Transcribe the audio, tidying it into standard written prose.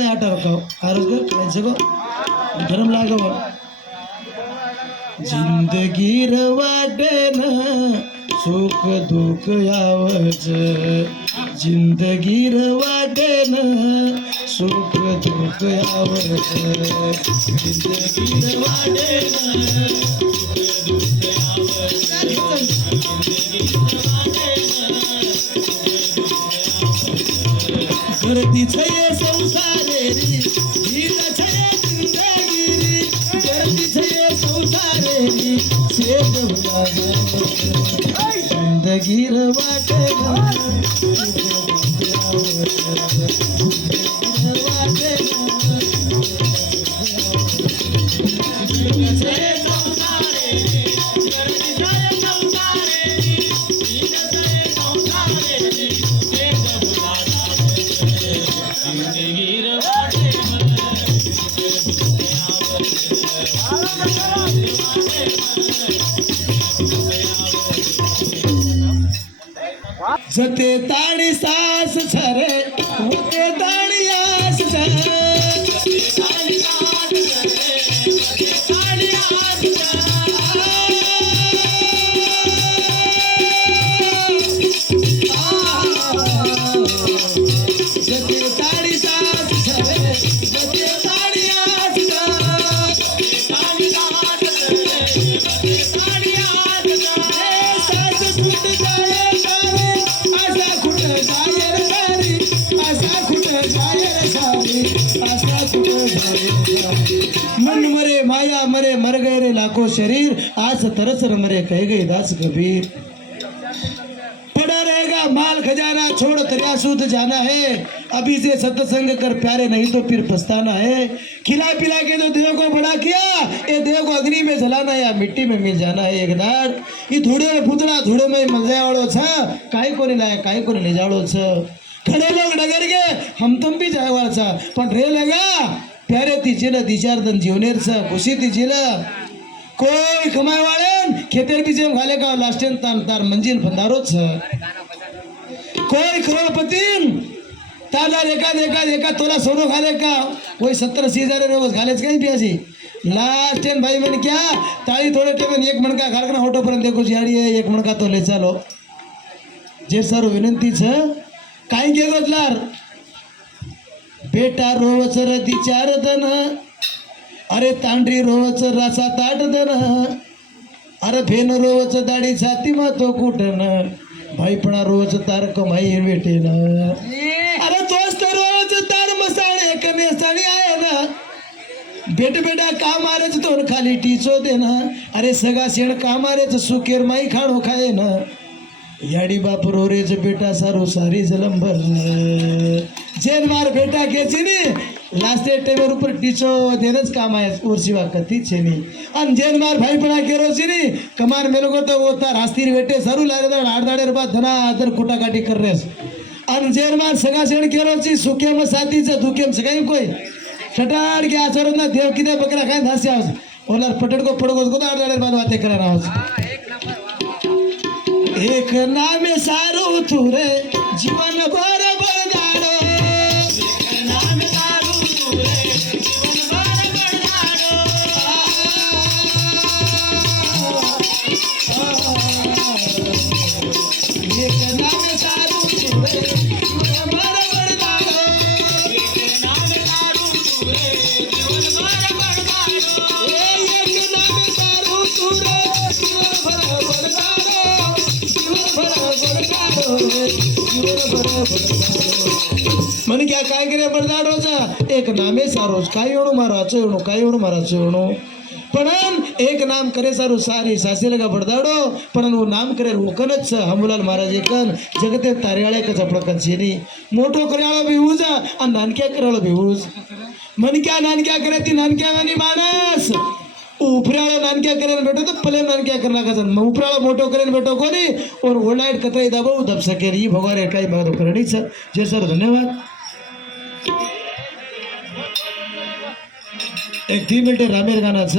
काय आटाव का आरोज करायचं गो धर्म लागव जिंदगीर वाटेन सुख दुःख यावच जिंदगीर वाटेन सुख दुःख यावच जिंदगीर वाटेन गर्दीच ये संसारे रे गीत छये जिंदगी गर्दीच ये संसारे रे जिंदगी वाटे जते ताड़ी सास छरे होते ताड़ी आस छरे ताड़ी सास छरे ताड़ी आस जते ताड़ी सास छरे होते ताड़ी आस ताड़ी सास छरे ताड़ी आस सास फूट जाए मन मरे माया मरे मर गए रे लाखों शरीर आज तरस मरे कह गए दास कबीर पड़ा रहेगा माल खजाना छोड़ तरिया सूद जाना है अभी से सत्संग कर प्यारे नहीं तो फिर पछताना है खिला पिला के तो देव को बड़ा किया ये देव को अग्नि में जलाना या मिट्टी में मिल जाना है एक दाड़ ये धूड़े में पुतला धूड़े में मिल जाए वालों छा काई को नहीं लाया काई को नहीं ले जाओ छा खड़े लोग डगर गए हम तुम भी जाए वाला पण रे लगा प्यारे तिचेला दिचारदन जीवनेर खुशी तिचेला कोई कमाय वाले खेतेर बीजे घाले का लास्टेन तार तार मंजिल बंदारो कोई करोड़पति ताला देखा तोला सोनो घाले का वही 70-80 रोज घाले कहीं भी ऐसी लास्टेन भाई मैंने क्या ताली थोड़े टेबल एक मन का घालकना होटो पर्यंत देखो झाड़ी है एक मन का तो ले चालो जे सर विनंती छ काय गेलोतलार बेटा रोवच रती 4 दन अरे तांडरी रोवच रासा ताट दन अरे भेन रोवच दाढी छाती मा तो कुठन भाईपणा रोवच तार कमाई भेटेन अरे तोच तर रोवच तार मसाळे कनेसाळी आहे ना बेटा का मारेच तोन खाली टीचो दे ना अरे सगा शेण का मारेच सुकेर माई खाणो खाए ना याडी बाप रोरेज बेटा सारो सारी जलंबर जेन मार बेटा के चीनी लास्टे टेबर ऊपर टीचो देनच काम आहे उर्सिवा कती छेनी अन जेन मार भाई पणा केरो चीनी कमार मेलो को तो होता रास्तीर बेटे सारू लारे दा आडदाडेर बा धना आदर कुटा काटी कर रेस अन जेन मार सगा सेण केरो ची सुके म सातीच दुकेम सगाई कोई छटाड के आचरण ना देव किदे बकरा काय धास्या ओलर पटड को पडगोस को आडदाडेर बाद बाते करा राव एक नामे सारू तुरे जीवन भर बळदाडो एक नामे सारू तुरे जीवन भर बळदाडो एक नामे सारू तुरे जीवन भर बळदाडो एक नामे सारू तुरे जीवन भर बळदाडो एक नामे सारू तुरे जीवन भर बळदाडो मन क्या काय करे बरदाडोचा एक नामे सारोज काय एवढं माराचं एवढं काय एवढं माराचं एवढं पण एक नाम करे सारू सारी सासी लगा बरदाडो पण वो नाम करे रोकनच हमलाल महाराज एकन जगते तारियाळे का चपडकन शेनी मोठो कराळो बिहुजा आणि नानक्या कराळो बिहुज मन क्या नानक्या करे ती नानक्या वानी मानस उपराळो नानक्या करेन बेटो तो पले नानक्या करना का जन उपराळो मोटो करेन बेटो कोनी और ओलाइट कतई दबो दब सके ई भगवान एकाई मागो करणी छ जे सर धन्यवाद एक 3 मिनिट रामेर गाना छ